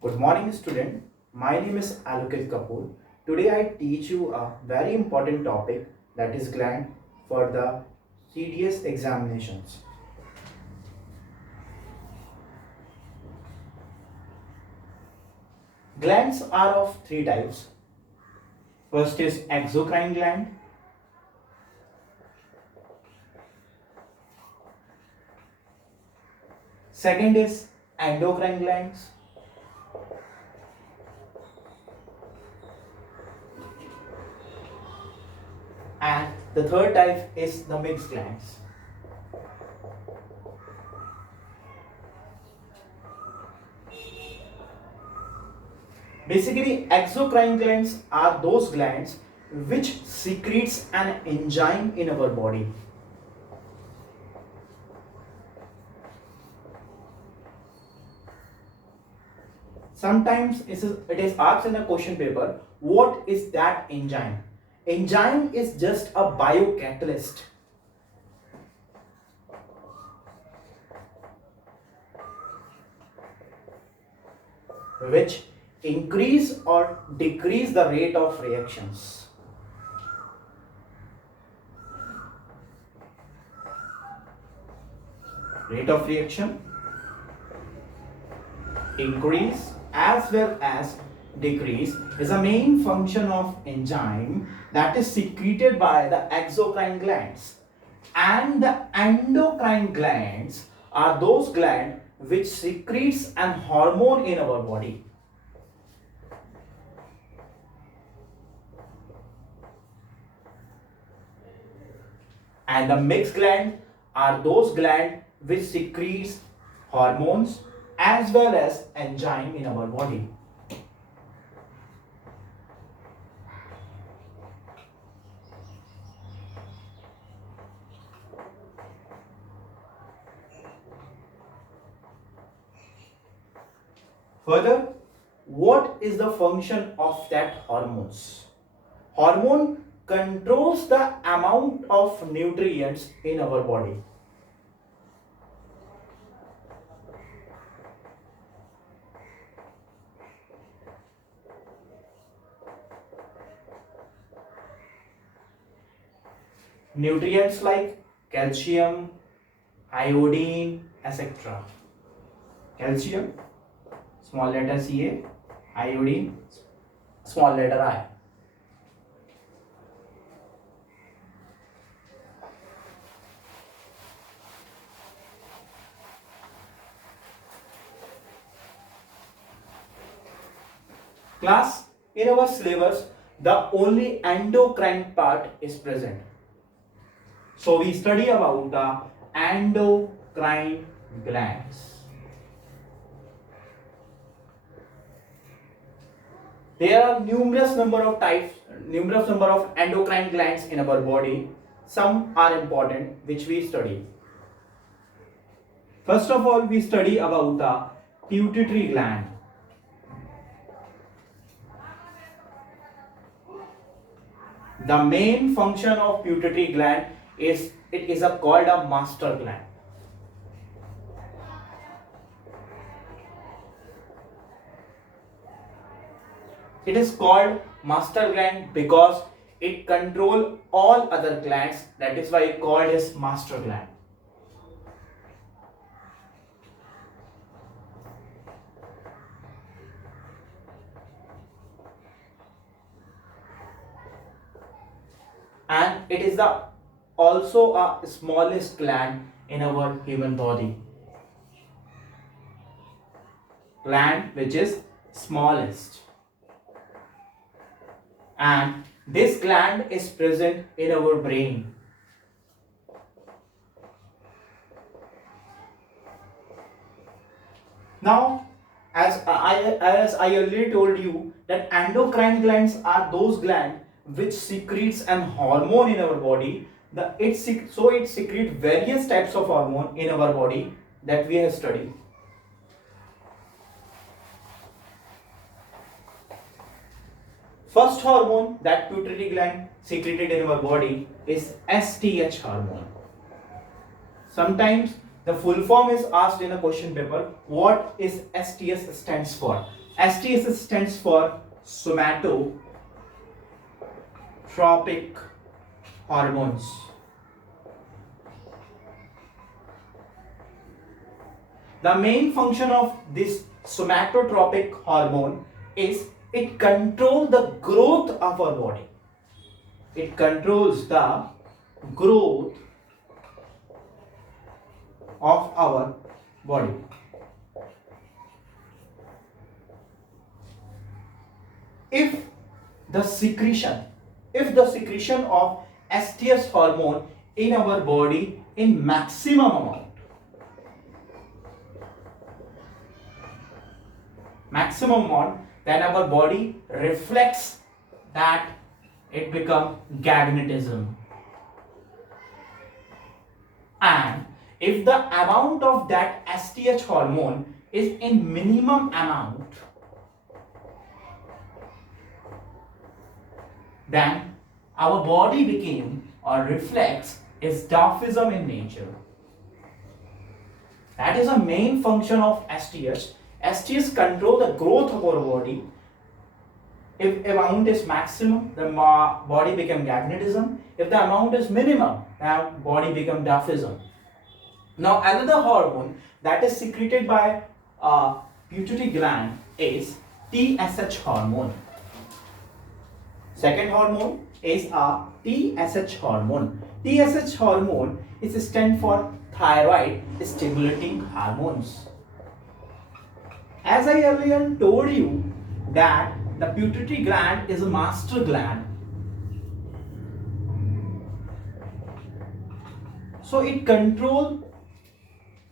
Good morning, student. My name is Alokit Kapoor. Today I teach you a very important topic, that is gland, for the CDS examinations. Glands are of three types. First is exocrine gland. Second is endocrine glands. And the third type is the mixed glands. Basically, exocrine glands are those glands which secretes an enzyme in our body. Sometimes it is asked in a question paper, what is that enzyme? Enzyme is just a biocatalyst. Which increase or decrease the rate of reactions. Rate of reaction increase as well as decrease is a main function of enzyme that is secreted by the exocrine glands, and the endocrine glands are those glands which secretes an hormone in our body. And the mixed glands are those glands which secretes hormones as well as enzyme in our body. Further, what is the function of that hormones? Hormone controls the amount of nutrients in our body. Nutrients like calcium, iodine, etc. Calcium, small letter Ca, iodine, small letter I. Class, in our syllabus, the only endocrine part is present. So we study about the endocrine glands. There are numerous number of endocrine glands in our body. Some are important which we study. First of all, we study about the pituitary gland. The main function of pituitary gland is called a master gland. It is called master gland because it controls all other glands. That is why it called as master gland. And it is also a smallest gland in our human body. Gland which is smallest. And this gland is present in our brain. Now, as I already told you that endocrine glands are those glands which secretes an hormone in our body. It secretes various types of hormone in our body that we have studied. First hormone that pituitary gland secreted in our body is STH hormone. Sometimes The full form is asked in a question paper. What is STS stands for? STS stands for somatotropic hormones. The main function of this somatotropic hormone is it controls the growth of our body. It controls the growth of our body. If the secretion of STS hormone in our body in maximum amount, then our body reflects that it becomes gagnetism. And if the amount of that STH hormone is in minimum amount, then our body became or reflects is dwarfism in nature. That is a main function of STH. STH control the growth of our body. If amount is maximum, the body become gagnetism. If the amount is minimum, the body become dwarfism. Now another hormone that is secreted by pituitary gland is TSH hormone. Second hormone is a TSH hormone. TSH hormone is stand for thyroid stimulating hormones. As I earlier told you that the pituitary gland is a master gland. So it controls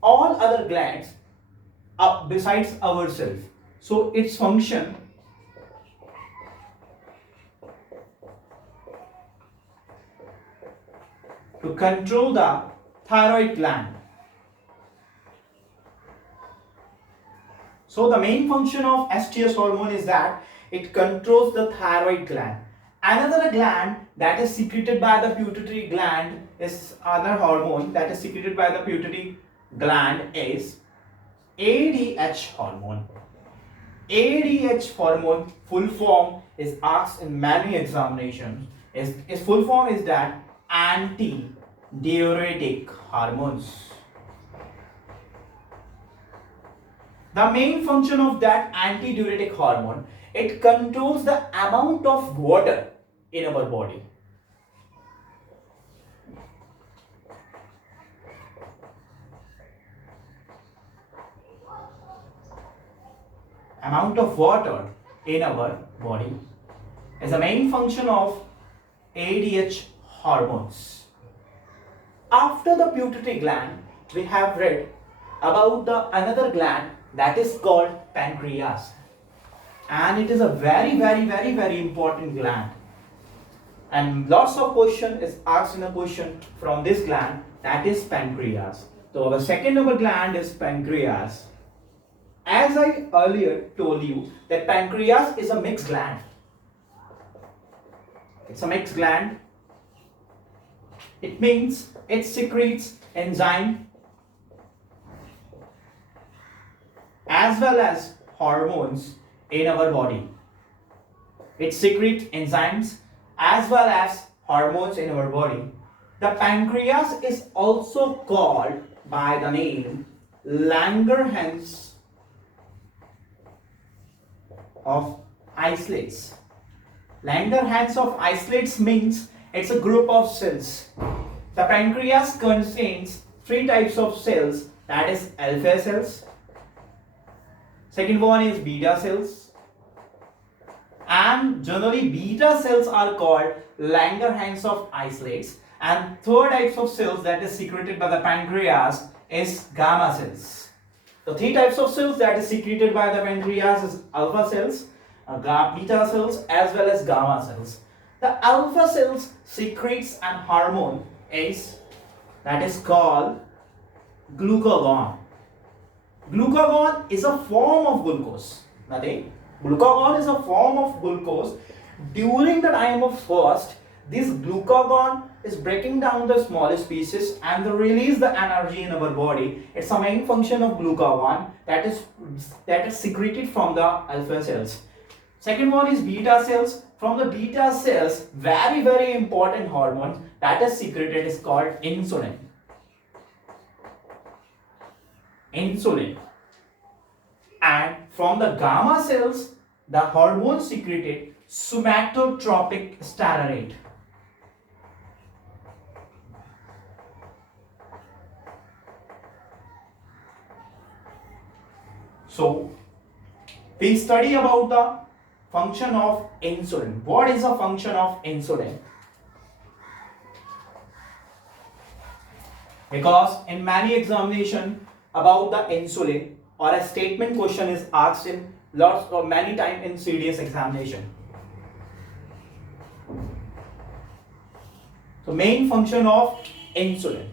all other glands besides ourselves. So its function to control the thyroid gland. So the main function of STS hormone is that it controls the thyroid gland. Another gland that is secreted by the pituitary gland is other hormone that is secreted by the pituitary gland is ADH hormone. ADH hormone full form is asked in many examinations. Its full form is that antidiuretic hormones. The main function of that antidiuretic hormone, it controls the amount of water in our body. Amount of water in our body is the main function of ADH hormones. After the pituitary gland, we have read about the another gland that is called pancreas, and it is a very important gland, and lots of question is asked in a question from this gland, that is pancreas. So the second number gland is pancreas. As I earlier told you that pancreas is a mixed gland. It's a mixed gland. It means it secretes enzyme as well as hormones in our body. It secretes enzymes as well as hormones in our body. The pancreas is also called by the name Langerhans of isolates. Langerhans of isolates means it's a group of cells. The pancreas contains three types of cells, that is alpha cells. Second one is beta cells. And generally beta cells are called Langerhans of isolates. And third types of cells that is secreted by the pancreas is gamma cells. The three types of cells that is secreted by the pancreas is alpha cells, beta cells as well as gamma cells. The alpha cells secretes an hormone that is called glucagon. Glucagon is a form of glucose. Glucagon is a form of glucose. During the time of fast, this glucagon is breaking down the smallest pieces and they release the energy in our body. It's a main function of glucagon that is secreted from the alpha cells. Second one is beta cells. From the beta cells, very important hormone that is secreted is called insulin. And from the gamma cells, the hormone secreted somatotropic steroid. So we study about the function of insulin. What is the function of insulin? Because in many examination about the insulin or a statement question is asked in lots or many times in CDS examination. So main function of insulin.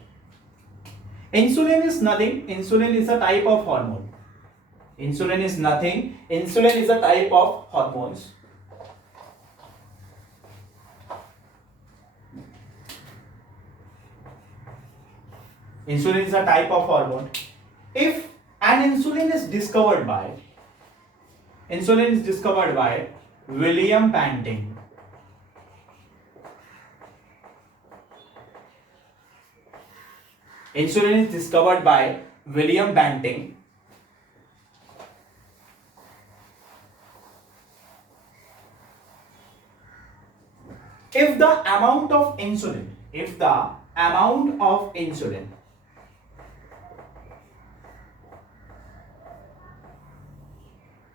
Insulin is nothing. Insulin is a type of hormone. Insulin is nothing. Insulin is a type of hormones. Insulin is a type of hormone. If an insulin is discovered by William Banting. Insulin is discovered by William Banting. If the amount of insulin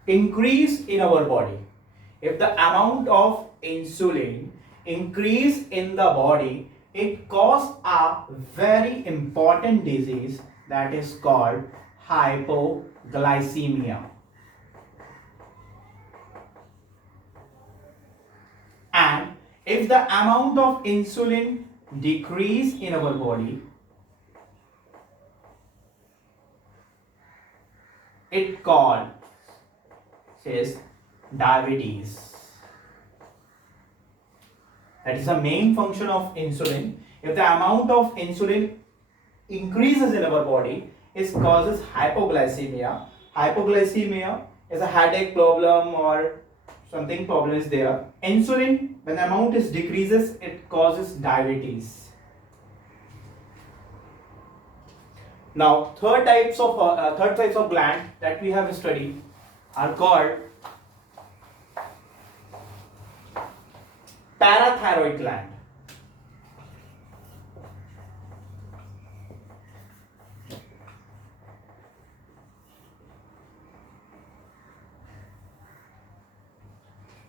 increase in our body, if the amount of insulin increase in the body, it causes a very important disease that is called hypoglycemia. And if the amount of insulin decrease in our body, it causes diabetes. That is the main function of insulin. If the amount of insulin increases in our body, it causes hypoglycemia. Hypoglycemia is a headache problem or something problem is there. Insulin, when the amount is decreases, it causes diabetes. Now, third types of gland that we have studied are called parathyroid gland.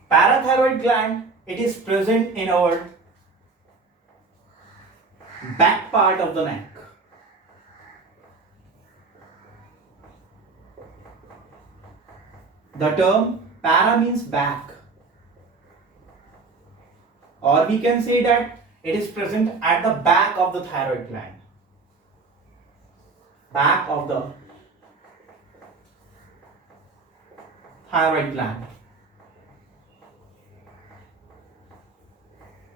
Parathyroid gland, it is present in our back part of the neck. The term para means back, or we can say that it is present at the back of the thyroid gland. Back of the thyroid gland.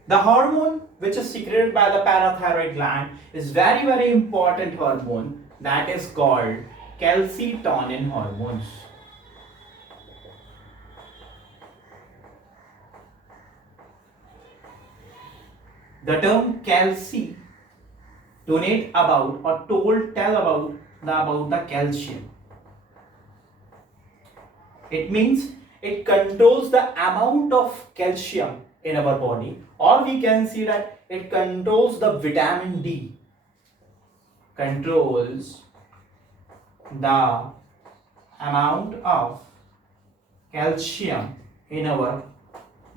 The hormone which is secreted by the parathyroid gland is very important hormone that is called calcitonin hormones. The term calci tell about the calcium. It means it controls the amount of calcium in our body, or we can see that it controls the vitamin D. Controls the amount of calcium in our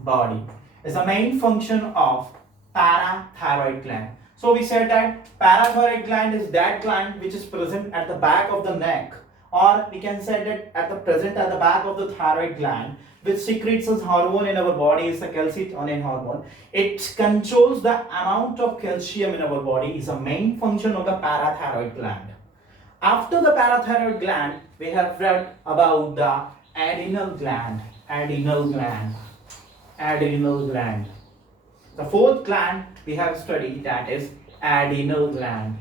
body. Is the main function of parathyroid gland. So we said that parathyroid gland is that gland which is present at the back of the neck, or we can say that at the back of the thyroid gland, which secretes a hormone in our body is the calcitonin hormone. It controls the amount of calcium in our body, is a main function of the parathyroid gland. After the parathyroid gland, we have read about the adrenal gland. The fourth gland we have studied, that is adrenal gland.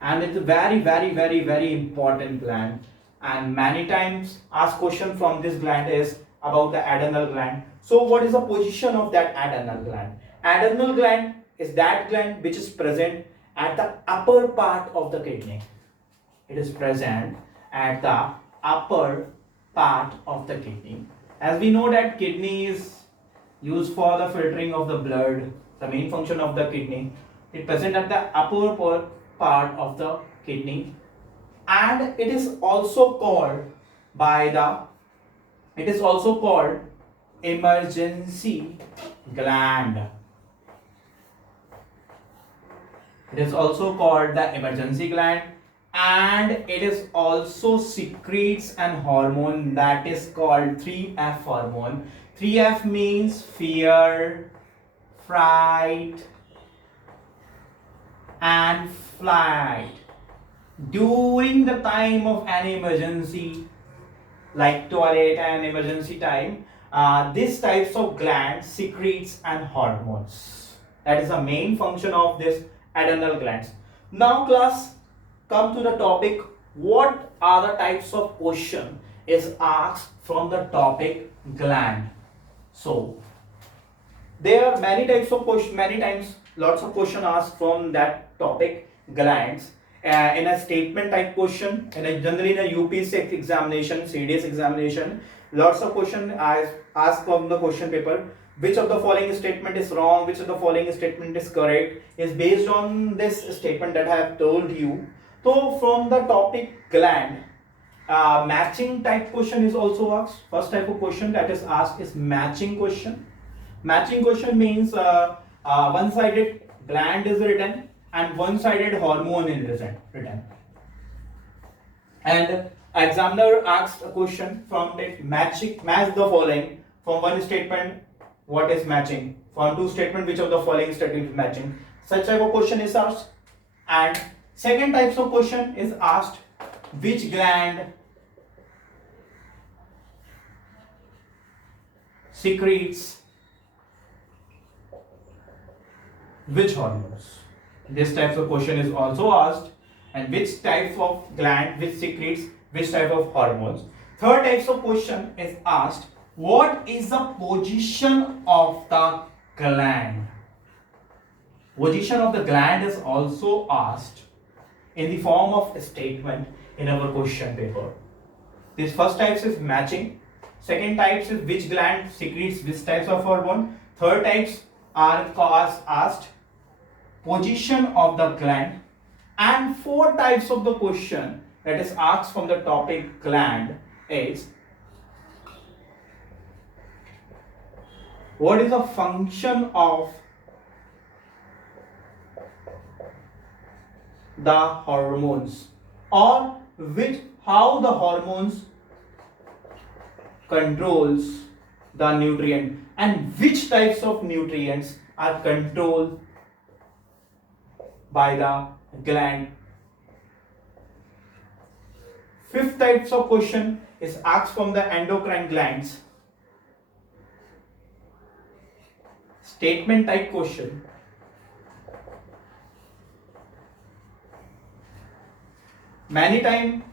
And it's a very important gland, and many times asked question from this gland is about the adrenal gland. So what is the position of that adrenal gland? Adrenal gland is that gland which is present at the upper part of the kidney. It is present at the upper part of the kidney. As we know that kidney is used for the filtering of the blood, the main function of the kidney. It present at the upper part of the kidney, and it is also called emergency gland. It is also called the emergency gland, and it is also secretes an hormone that is called 3F hormone. 3F means fear, fright, and flight. During the time of an emergency, like toilet and emergency time, these types of glands secretes and hormones. That is the main function of this adrenal glands. Now class, come to the topic, what are the types of question is asked from the topic gland. So there are many types of question, many times lots of question asked from that topic glands. In a statement type question, generally in a UPSC examination, CDS examination, lots of question asked from the question paper. Which of the following statement is wrong, which of the following statement is correct, is based on this statement that I have told you. So from the topic gland, matching type question is also asked. First type of question that is asked is matching question. Matching question means one-sided gland is written and one-sided hormone is written. And examiner asks a question from it, match the following. From one statement, what is matching? From two statement, which of the following statement is matching? Such type of question is asked. And second types of question is asked, which gland secretes which hormones? This type of question is also asked, and which type of gland which secretes which type of hormones. Third types of question is asked, what is the position of the gland? Position of the gland is also asked in the form of a statement in our question paper. This first types is matching, second types is which gland secretes which types of hormone, third types are asked position of the gland, and four types of the question that is asked from the topic gland is, what is the function of the hormones, or how the hormones controls the nutrient, and which types of nutrients are controlled by the gland. Fifth types of question is asked from the endocrine glands. Statement type question. Many time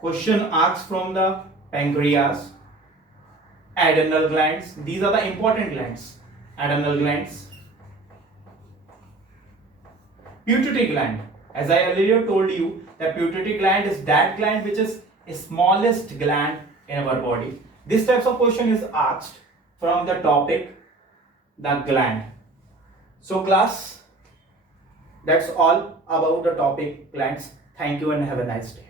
question asked from the pancreas, adrenal glands. These are the important glands. Adrenal glands. Pituitary gland. As I earlier told you, the pituitary gland is that gland which is the smallest gland in our body. This types of question is asked from the topic the gland. So class, that's all about the topic glands. Thank you and have a nice day.